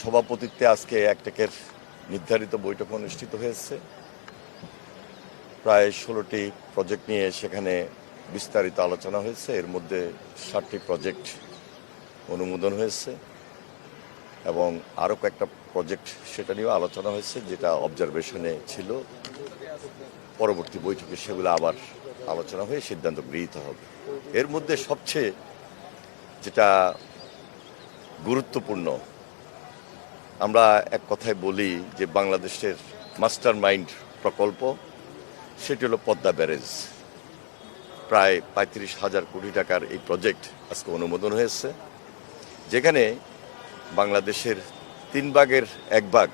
সভাপতিত্বে আজকে একটেকের নির্ধারিত বৈঠক অনুষ্ঠিত হয়েছে। প্রায় 16টি প্রজেক্ট নিয়ে সেখানে বিস্তারিত আলোচনা হয়েছে। এর মধ্যে 7টি প্রজেক্ট অনুমোদন হয়েছে এবং আরও কয়েকটা প্রজেক্ট সেটা নিয়েও আলোচনা হয়েছে, যেটা অবজারভেশনে ছিল। পরবর্তী বৈঠকে সেগুলো আবার আলোচনা হয়ে সিদ্ধান্ত গৃহীত হবে। এর মধ্যে সবচেয়ে যেটা গুরুত্বপূর্ণ, আমরা এক কথায় বলি যে বাংলাদেশের মাস্টার মাইন্ড প্রকল্প, সেটি হলো পদ্মা ব্যারেজ। প্রায় 35,000 কোটি টাকার এই প্রজেক্ট আজকে অনুমোদন হয়েছে, যেখানে বাংলাদেশের 3 ভাগের 1 ভাগ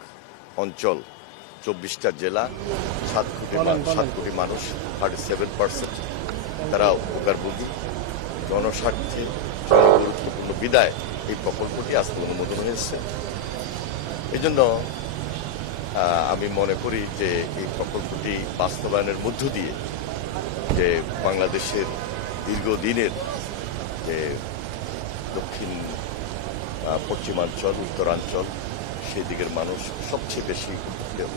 অঞ্চল, 24টা জেলা, 7 কোটি মানুষ, 37% তারা উপকারভোগী। জনস্বার্থে গুরুত্বপূর্ণ বিদায় এই প্রকল্পটি আজকে অনুমোদন হয়েছে। এই জন্য আমি মনে করি যে এই প্রকল্পটি বাস্তবায়নের মধ্য দিয়ে যে বাংলাদেশের দীর্ঘদিনের যে দক্ষিণ পশ্চিমাঞ্চল, উত্তরাঞ্চল, সেই দিকের মানুষ সবচেয়ে বেশি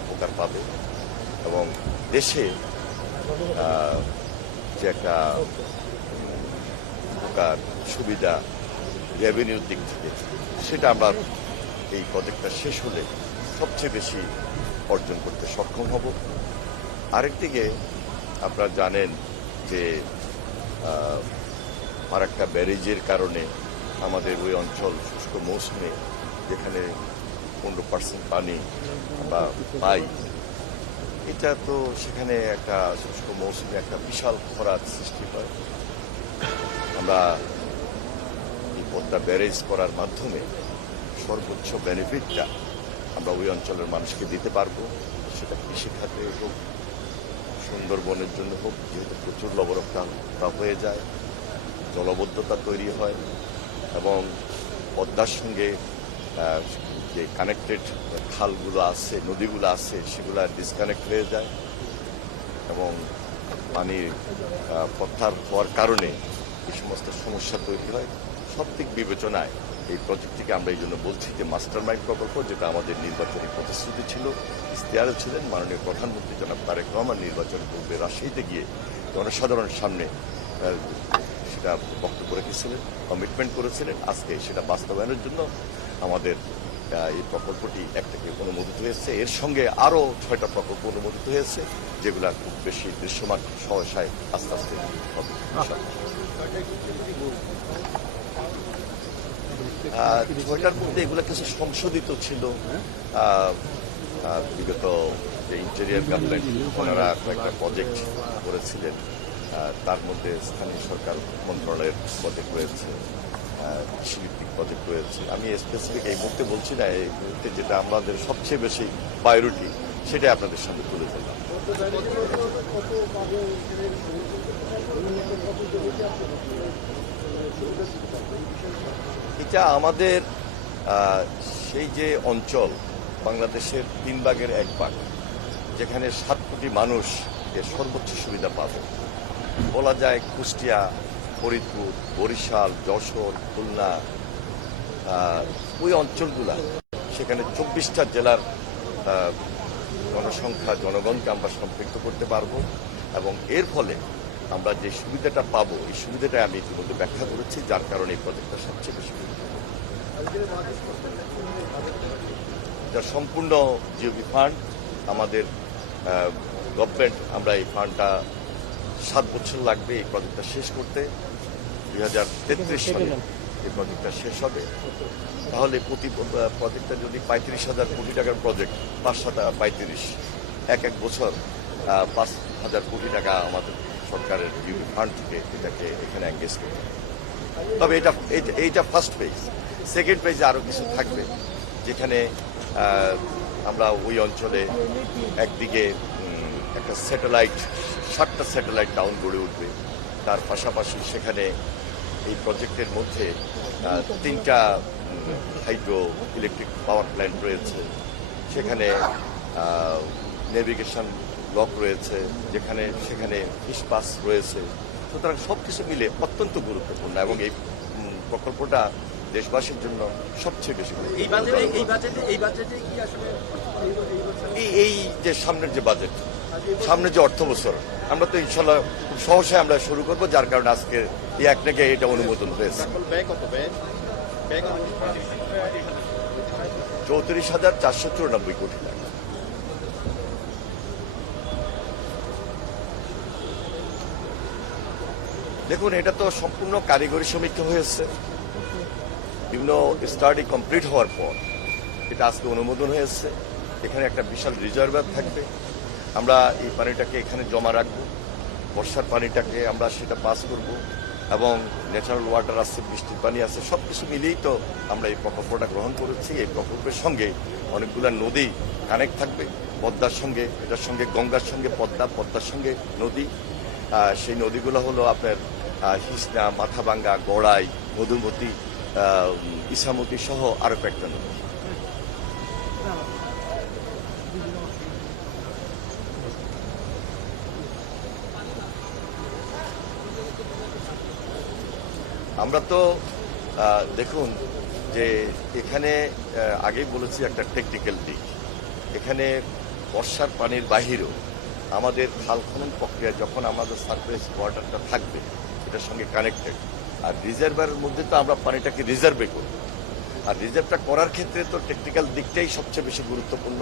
উপকার পাবে এবং দেশে যে একটা উপকার সুবিধা রেভিনিউর দিক থেকে, সেটা আমরা এই প্রজেক্টটা শেষ হলে সবচেয়ে বেশি অর্জন করতে সক্ষম হব। আরেকদিকে আপনারা জানেন যে আর একটা ব্যারেজের কারণে আমাদের ওই অঞ্চল শুষ্ক মৌসুমে, যেখানে 15% পানি আমরা পাই, এটা তো সেখানে একটা শুষ্ক মৌসুমে একটা বিশাল খরার সৃষ্টি হয়। আমরা এই পদ্মা ব্যারেজ করার মাধ্যমে সর্বোচ্চ বেনিফিটটা আমরা ওই অঞ্চলের মানুষকে দিতে পারবো। সেটা কৃষিখাতে হোক, সুন্দরবনের জন্য হোক, যেহেতু প্রচুর লবণাক্ত হয়ে যায়, জলবদ্ধতা তৈরি হয় এবং পদ্মার সঙ্গে যে কানেক্টেড খালগুলো আছে, নদীগুলো আছে, সেগুলো ডিসকানেক্ট হয়ে যায় এবং পানির প্রত্যাহার হওয়ার কারণে এই সমস্ত সমস্যা তৈরি হয়। সব দিক বিবেচনায় এই প্রজেক্টটিকে আমরা এই জন্য বলছি যে মাস্টার মাইন্ড প্রকল্প, যেটা আমাদের নির্বাচনী প্রতিশ্রুতি ছিল, ইশতেহারে ছিলেন মাননীয় প্রধানমন্ত্রী জনাব তারেক রহমান নির্বাচন পূর্বে রাজশাহীতে গিয়ে জনসাধারণের সামনে সেটা বক্তব্য রেখেছিলেন, কমিটমেন্ট করেছিলেন। আজকে সেটা বাস্তবায়নের জন্য আমাদের এই প্রকল্পটি একটাকে অনুমোদিত হয়েছে। এর সঙ্গে আরও 6টা প্রকল্প অনুমোদিত হয়েছে, যেগুলা খুব বেশি দৃশ্যমান সহসায় আস্তে আস্তে হবে। ছয়টার মধ্যে এগুলো কিছু সংশোধিত ছিল। বিগত যে ইন্টেরিয়ার গভর্নমেন্ট, ওনারা কয়েকটা প্রজেক্ট করেছিলেন, তার মধ্যে স্থানীয় সরকার মন্ত্রণালয়ের প্রজেক্ট রয়েছে, কৃষিভিত্তিক প্রজেক্ট রয়েছে। আমি স্পেসিফিক এই মুহূর্তে বলছি না, এই মুহূর্তে যেটা আমাদের সবচেয়ে বেশি প্রায়োরিটি, সেটাই আপনাদের সামনে তুলে ধরলাম। এটা আমাদের সেই যে অঞ্চল, বাংলাদেশের 3 ভাগের 1 ভাগ, যেখানে 7 কোটি মানুষ এর সর্বোচ্চ সুবিধা পাবে। বলা যায় কুষ্টিয়া, ফরিদপুর, বরিশাল, যশোর, খুলনা, ওই অঞ্চলগুলা, সেখানে 24টা জেলার জনসংখ্যা, জনগণকে আমরা সম্পৃক্ত করতে পারবো এবং এর ফলে আমরা যে সুবিধাটা পাবো, এই সুবিধাটা আমি ইতিমধ্যে ব্যাখ্যা করেছি, যার কারণে এই প্রজেক্টটা সবচেয়ে বেশি যা সম্পূর্ণ জিওবি ফান্ড। আমাদের গভর্নমেন্ট, আমরা এই ফান্ডটা 7 বছর লাগবে এই প্রজেক্টটা শেষ করতে। 2033 সালে এই প্রজেক্টটা শেষ হবে। তাহলে প্রতি প্রজেক্টটা যদি 35,000 কোটি টাকার প্রজেক্ট, 5/35, এক বছর 5,000 কোটি টাকা আমাদের সরকারের জিওবি ফান্ড থেকে এটাকে এখানে এঙ্গেজ করতে। তবে এইটা ফার্স্ট ফেজ। সেকেন্ড ফেজে আরও কিছু থাকবে, যেখানে আমরা ওই অঞ্চলে একদিকে একটা স্যাটেলাইট, 7টা স্যাটেলাইট টাউন গড়ে উঠবে। তার পাশাপাশি সেখানে এই প্রজেক্টের মধ্যে 3টা হাইড্রো ইলেকট্রিক পাওয়ার প্ল্যান্ট রয়েছে, সেখানে নেভিগেশন ব্লক রয়েছে, সেখানে ফিশপাস রয়েছে। সুতরাং সব কিছু মিলে অত্যন্ত গুরুত্বপূর্ণ এবং এই প্রকল্পটা দেশবাসীর জন্য সবচেয়ে বেশি এই যে সামনের যে বাজেট, সামনের যে অর্থ বছর, আমরা তো ইনশাল্লাহ খুব সহসায় আমরা শুরু করবো, যার কারণে আজকে এই একটাকে এটা অনুমোদন হয়েছে। 34,494 কোটি টাকা। দেখুন, এটা তো সম্পূর্ণ কারিগরি সমীক্ষা হয়েছে, বিভিন্ন স্টাডি কমপ্লিট হওয়ার পর এটা আজকে অনুমোদন হয়েছে। এখানে একটা বিশাল রিজার্ভার থাকবে, আমরা এই পানিটাকে এখানে জমা রাখবো, বর্ষার পানিটাকে আমরা সেটা পাস করব, এবং ন্যাচারাল ওয়াটার আছে, বৃষ্টির পানি আছে, সবকিছু মিলিয়েই তো আমরা এই প্রকল্পটা গ্রহণ করেছি। এই প্রকল্পের সঙ্গে অনেকগুলো নদী কানেক্ট থাকবে, পদ্মার সঙ্গে, এটার সঙ্গে গঙ্গার সঙ্গে পদ্মা, পদ্মার সঙ্গে নদী। সেই নদীগুলো হলো আপনার হিসনা, মাথাভাঙ্গা, গড়াই, মধুমতি, ইসামতি সহ আরো কয়েকটা নদী। আমরা তো দেখুন যে এখানে আগেই বলেছি একটা টেকনিক্যাল দিক, এখানে বর্ষার পানির বাহিরেও আমাদের খাল খনন প্রক্রিয়া যখন আমাদের সারফেস ওয়াটারটা থাকবে এটার সঙ্গে কানেক্টেড, আর রিজার্ভারের মধ্যে তো আমরা পানিটাকে রিজার্ভে করি, আর রিজার্ভটা করার ক্ষেত্রে তো টেকনিক্যাল দিকটাই সবচেয়ে বেশি গুরুত্বপূর্ণ।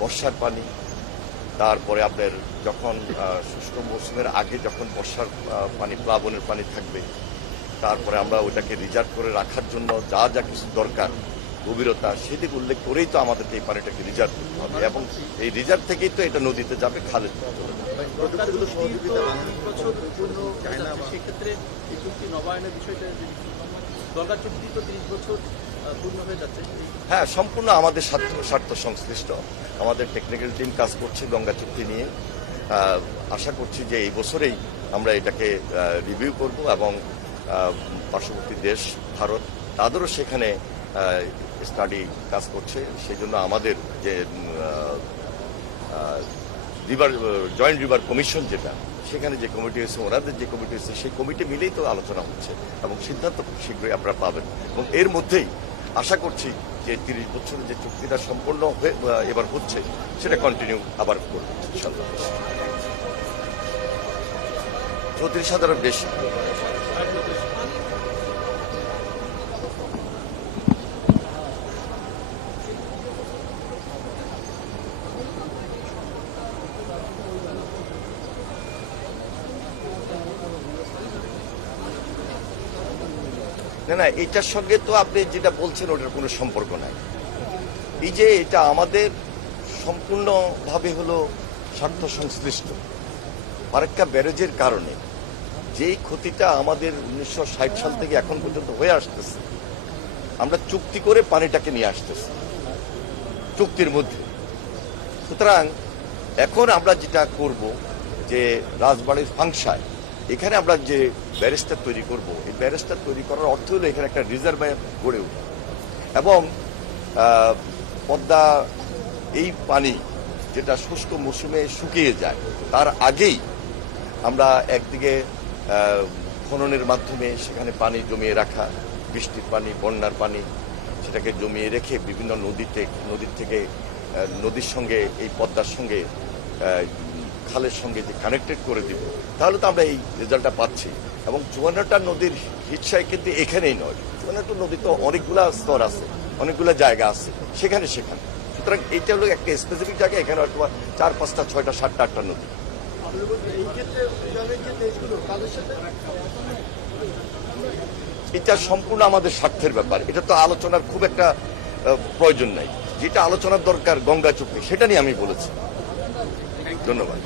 বর্ষার পানি, তারপরে আপনার যখন শুষ্ক মৌসুমের আগে যখন বর্ষার পানি, প্লাবনের পানি থাকবে, তারপরে আমরা ওটাকে রিজার্ভ করে রাখার জন্য যা যা কিছু দরকার, গভীরতা, সেদিক উল্লেখ করেই তো আমাদেরকে এই পানিটাকে রিজার্ভ করতে হবে, এবং এই রিজার্ভ থেকেই তো এটা নদীতে যাবে, খালে চলে যাবে। সেক্ষেত্রে এই চুক্তি নবায়নের বিষয়টা, গঙ্গা চুক্তি তো 30 বছর পূর্ণ হয়ে যাচ্ছে। হ্যাঁ, সম্পূর্ণ আমাদের স্বার্থ সংশ্লিষ্ট, আমাদের টেকনিক্যাল টিম কাজ করছে গঙ্গা চুক্তি নিয়ে। আশা করছি যে এই বছরেই আমরা এটাকে রিভিউ করব, এবং পার্শ্ববর্তী দেশ ভারত তাদেরও সেখানে স্টাডি কাজ করছে। সেই জন্য আমাদের যে জয়েন্ট রিভার কমিশন যেটা, সেখানে যে কমিটি হয়েছে, ওনাদের যে কমিটি হয়েছে, সেই কমিটি মিলেই তো আলোচনা হচ্ছে, এবং সিদ্ধান্ত শীঘ্রই আপনারা পাবেন। এবং এর মধ্যেই আশা করছি যে 30 বছরের যে চুক্তিটা সম্পূর্ণ হয়ে এবার হচ্ছে, সেটা কন্টিনিউ আবার করবে ইনশাআল্লাহ। 34,000-এর বেশি। না, এটার সঙ্গে তো আপনি যেটা বলছেন ওটার কোনো সম্পর্ক নাই। এই যে এটা আমাদের সম্পূর্ণভাবে হলো স্বার্থ সংশ্লিষ্ট। ফারাক্কা ব্যারেজের কারণে যেই ক্ষতিটা আমাদের 1960 সাল থেকে এখন পর্যন্ত হয়ে আসতেছে, আমরা চুক্তি করে পানিটাকে নিয়ে আসতেছি চুক্তির মধ্যে। সুতরাং এখন আমরা যেটা করব যে রাজবাড়ির ফাংশায় এখানে আমরা যে ব্যারেজটা তৈরি করব, এই ব্যারেজটা তৈরি করার অর্থ হলো এখানে একটা রিজার্ভার গড়ে উঠবে, এবং পদ্মা এই পানি যেটা শুষ্ক মৌসুমে শুকিয়ে যায় তার আগেই আমরা একদিকে খননের মাধ্যমে সেখানে পানি জমিয়ে রাখা, বৃষ্টির পানি, বন্যার পানি, সেটাকে জমিয়ে রেখে বিভিন্ন নদীর থেকে নদীর সঙ্গে এই পদ্মার সঙ্গে খালের সঙ্গে যে কানেক্টেড করে দিব, তাহলে তো আমরা এই রেজাল্টটা পাচ্ছি। এবং 54টা নদীর হিচ্ছায় কিন্তু এখানেই নয়, 54টা নদী তো অনেকগুলা স্তর আছে, অনেকগুলো জায়গা আছে সেখানে। সুতরাং এইটা হলো একটা স্পেসিফিক জায়গা, এখানে হয়তো 4, 5, 6, 7, 8টা নদী। এটা সম্পূর্ণ আমাদের স্বার্থের ব্যাপার, এটা তো আলোচনার খুব একটা প্রয়োজন নাই। যেটা আলোচনার দরকার গঙ্গা চুক্তি, সেটা নিয়ে আমি বলেছি। ধন্যবাদ।